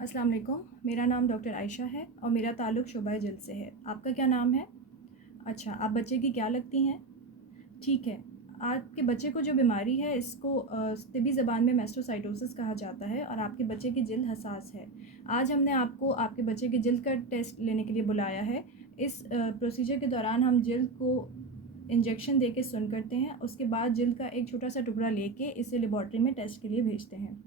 अस्सलाम वालेकुम। मेरा नाम डॉक्टर आयशा है और मेरा ताल्लुक़ शोबा जल्द से है। आपका क्या नाम है? अच्छा, आप बच्चे की क्या लगती हैं? ठीक है। आपके बच्चे को जो बीमारी है इसको तिब्बी ज़बान में मैस्टोसाइटोसिस कहा जाता है और आपके बच्चे की जिल्द हसास है। आज हमने आपको आपके बच्चे की जिल्द का टेस्ट लेने के लिए बुलाया है। इस प्रोसीजर के दौरान हम जिल्द को इंजेक्शन देके सुन करते हैं। उसके बाद जिल्द का एक छोटा-सा टुकड़ा लेके इसे लेबॉरेटरी में टेस्ट के लिए भेजते हैं।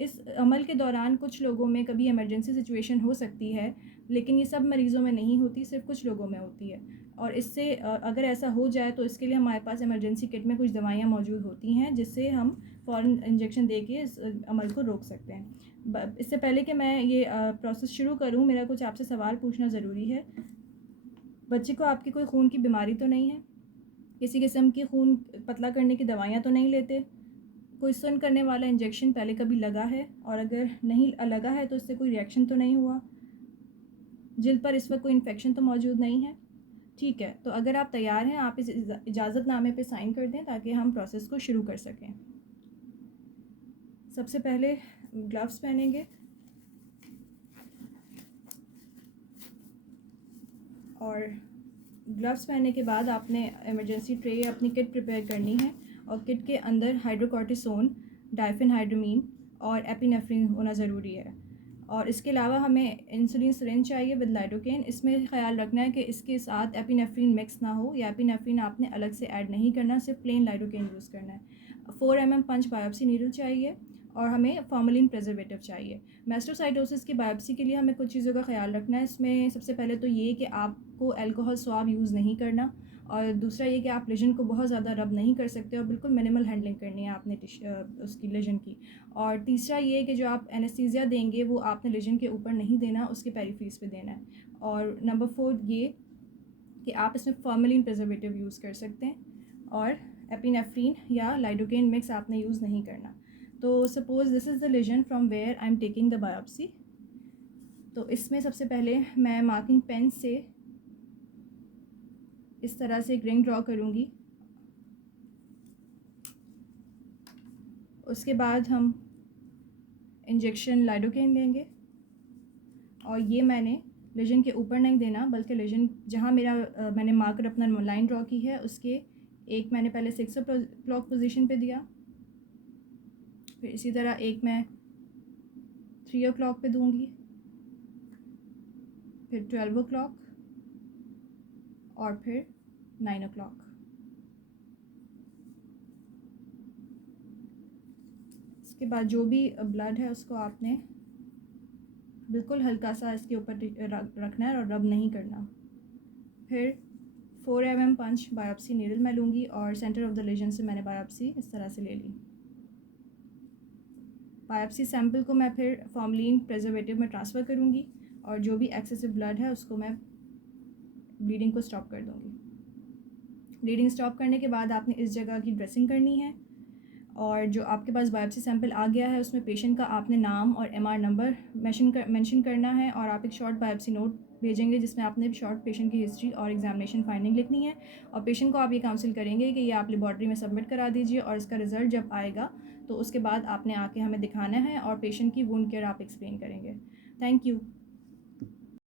इस अमल के दौरान कुछ लोगों में कभी इमरजेंसी सिचुएशन हो सकती है, लेकिन ये सब मरीज़ों में नहीं होती, सिर्फ़ कुछ लोगों में होती है। और इससे अगर ऐसा हो जाए तो इसके लिए हमारे पास इमरजेंसी किट में कुछ दवाइयाँ मौजूद होती हैं, जिससे हम फ़ौरन इंजेक्शन देके इस अमल को रोक सकते हैं। इससे पहले कि मैं ये प्रोसेस शुरू करूँ, मेरा कुछ आपसे सवाल पूछना ज़रूरी है। बच्चे को आपके कोई खून की बीमारी तो नहीं है? किसी किस्म की खून पतला करने की दवाइयाँ तो नहीं लेते? कोई सुन्न करने वाला इंजेक्शन पहले कभी लगा है? और अगर नहीं लगा है तो इससे कोई रिएक्शन तो नहीं हुआ? जिल्द पर इस वक्त कोई इन्फेक्शन तो मौजूद नहीं है? ठीक है, तो अगर आप तैयार हैं आप इस इजाज़तनामे पे साइन कर दें ताकि हम प्रोसेस को शुरू कर सकें। सबसे पहले ग्लव्स पहनेंगे और ग्लव्स पहनने के बाद आपने इमरजेंसी ट्रे या अपनी किट प्रिपेयर करनी है और किट के अंदर हाइड्रोकॉर्टिसोन, डाइफेनहाइड्रामीन और एपिनेफ्रिन होना ज़रूरी है। और इसके अलावा हमें इंसुलिन सिरिंज चाहिए विद लाइडोकेन। इसमें ख़्याल रखना है कि इसके साथ एपिनेफ्रिन मिक्स ना हो या एपिनेफ्रिन आपने अलग से ऐड नहीं करना, सिर्फ प्लेन लाइडोकेन यूज़ करना है। 4 mm पंच बायोप्सी नीडल चाहिए और हमें फॉर्मेलिन प्रिजर्वेटिव चाहिए। मैस्टोसाइटोसिस की बायोप्सी के लिए हमें कुछ चीज़ों का ख़्याल रखना है। इसमें सबसे पहले तो ये कि आपको अल्कोहल स्वाब यूज़ नहीं करना और दूसरा ये कि आप लेजन को बहुत ज़्यादा रब नहीं कर सकते और बिल्कुल मिनिमल हैंडलिंग करनी है आपने उसकी लेजन की। और तीसरा ये कि जो आप एनेस्थीसिया देंगे वो आपने लेजन के ऊपर नहीं देना, उसके पेरिफेरस पे देना है। और नंबर 4 ये कि आप इसमें फॉर्मेलिन प्रिजर्वेटिव यूज़ कर सकते हैं और एपिनेफ्रिन या लाइडोकेन मिक्स आपने यूज़ नहीं करना। तो suppose this is the lesion from where I am taking the biopsy. तो इसमें सबसे पहले मैं मार्किंग पेन से इस तरह से एक रिंग ड्रॉ करूँगी। उसके बाद हम इंजेक्शन लाइडोकेन देंगे और ये मैंने लेजन के ऊपर नहीं देना बल्कि लेजन जहाँ मैंने मार्कर अपना लाइन ड्रॉ की है उसके एक मैंने पहले 6 o'clock पोजीशन पे दिया, फिर इसी तरह एक मैं 3 o'clock पे दूंगी, फिर 12 o'clock और फिर 9 o'clock। इसके बाद जो भी ब्लड है उसको आपने बिल्कुल हल्का सा इसके ऊपर रखना है और रब नहीं करना। फिर 4 mm पंच बायोप्सी नीडल मैं लूँगी और सेंटर ऑफ द लेजन से मैंने बायोप्सी इस तरह से ले ली। बायोप्सी सैंपल को मैं फिर फॉर्मलिन प्रिजर्वेटिव में ट्रांसफ़र करूँगी और जो भी एक्सेसिव ब्लड है उसको मैं ब्लीडिंग को स्टॉप कर दूँगी। ब्लीडिंग स्टॉप करने के बाद आपने इस जगह की ड्रेसिंग करनी है और जो आपके पास बायोप्सी सैंपल आ गया है उसमें पेशेंट का आपने नाम और MR नंबर मेंशन करना है और आप एक शॉर्ट बायोप्सी नोट भेजेंगे जिसमें आपने शॉर्ट पेशेंट की हिस्ट्री और एग्जामिनेशन फाइंडिंग लिखनी है और पेशेंट को आप ये काउंसिल करेंगे कि ये आप लेबॉरेटरी में सबमिट करा दीजिए और इसका रिज़ल्ट जब आएगा तो उसके बाद आपने आके हमें दिखाना है और पेशेंट की वुंड केयर आप एक्सप्लेन करेंगे। Thank you.